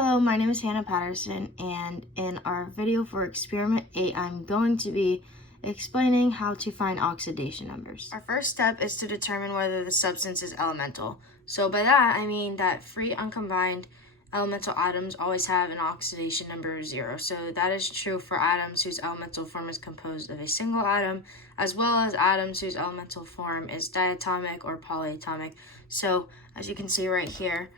Hello, my name is Hannah Patterson, and in our video for experiment 8, I'm going to be explaining how to find oxidation numbers. Our first step is to determine whether the substance is elemental. So by that, I mean that free uncombined elemental atoms always have an oxidation number of 0. So that is true for atoms whose elemental form is composed of a single atom, as well as atoms whose elemental form is diatomic or polyatomic. So as you can see right here,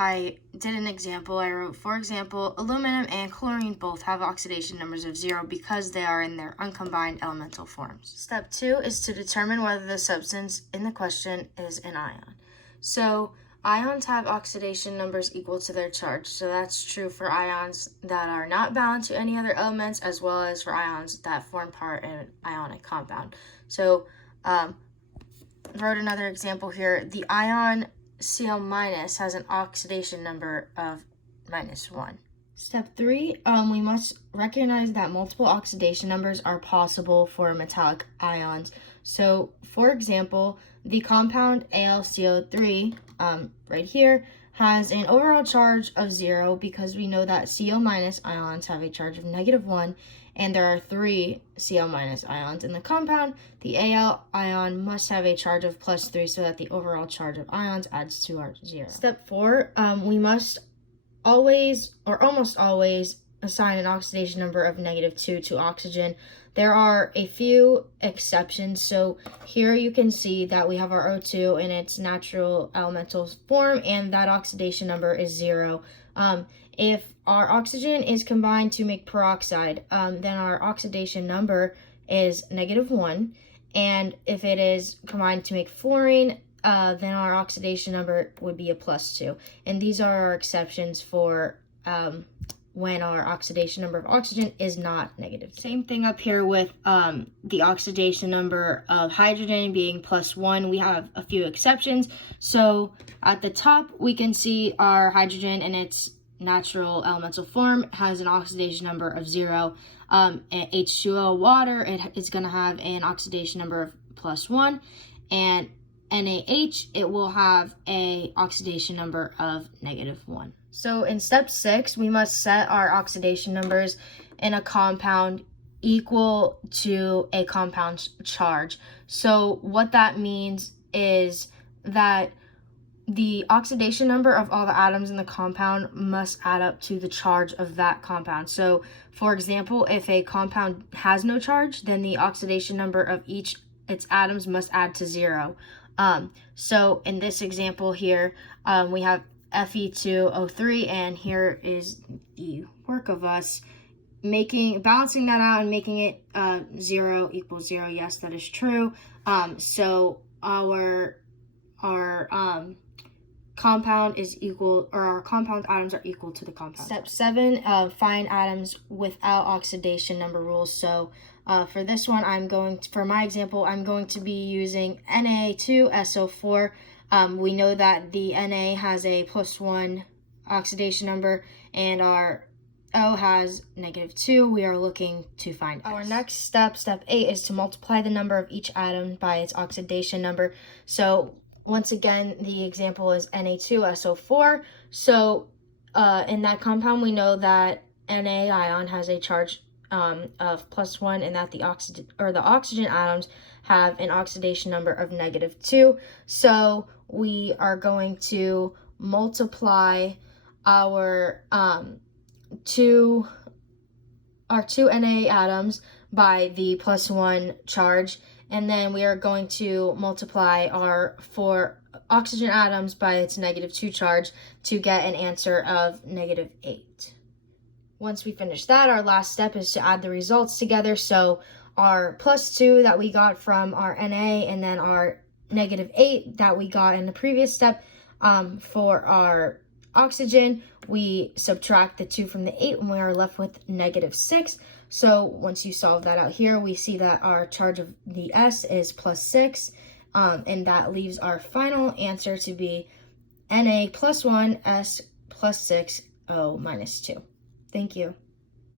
I did an example. I wrote, for example, aluminum and chlorine both have oxidation numbers of 0 because they are in their uncombined elemental forms. Step 2 is to determine whether the substance in the question is an ion. So ions have oxidation numbers equal to their charge. So that's true for ions that are not bound to any other elements, as well as for ions that form part in an ionic compound. So wrote another example here. The ion Cl- has an oxidation number of -1. Step 3, we must recognize that multiple oxidation numbers are possible for metallic ions. So, for example, the compound AlCO3, right here, has an overall charge of 0 because we know that Cl- ions have a charge of -1, and there are 3 Cl- ions in the compound. The Al ion must have a charge of +3 so that the overall charge of ions adds to our 0. Step 4, we must always, or almost always, assign an oxidation number of -2 to oxygen. There are a few exceptions. So here you can see that we have our O2 in its natural elemental form, and that oxidation number is 0. If our oxygen is combined to make peroxide, then our oxidation number is -1. And if it is combined to make fluorine, then our oxidation number would be a +2. And these are our exceptions for when our oxidation number of oxygen is not -2. Same thing up here with the oxidation number of hydrogen being +1. We have a few exceptions. So at the top, we can see our hydrogen in its natural elemental form has an oxidation number of 0. H2O water, it is going to have an oxidation number of +1. And NaH, it will have a oxidation number of -1. So in step 6, we must set our oxidation numbers in a compound equal to a compound's charge. So what that means is that the oxidation number of all the atoms in the compound must add up to the charge of that compound. So, for example, if a compound has no charge, then the oxidation number of each its atoms must add to 0. So in this example here, we have Fe2O3, and here is the work of us balancing that out and making it 0 equals 0. Yes, that is true. So our compound is equal, or our compound atoms are equal to the compound. Step 7, find atoms without oxidation number rules. So for this one, for my example, I'm going to be using Na2SO4. We know that the Na has a +1 oxidation number, and our O has -2. We are looking to find S. Our next step, step 8, is to multiply the number of each atom by its oxidation number. So once again, the example is Na2SO4. So in that compound, we know that Na ion has a charge of +1, and that the oxygen atoms have an oxidation number of -2. So we are going to multiply our two Na atoms by the +1 charge, and then we are going to multiply our 4 oxygen atoms by its -2 charge to get an answer of -8. Once we finish that, our last step is to add the results together. So our +2 that we got from our Na, and then our -8 that we got in the previous step for our oxygen, we subtract the 2 from the 8, and we are left with -6. So once you solve that out here, we see that our charge of the S is +6, and that leaves our final answer to be Na +1, S +6, O -2. Thank you.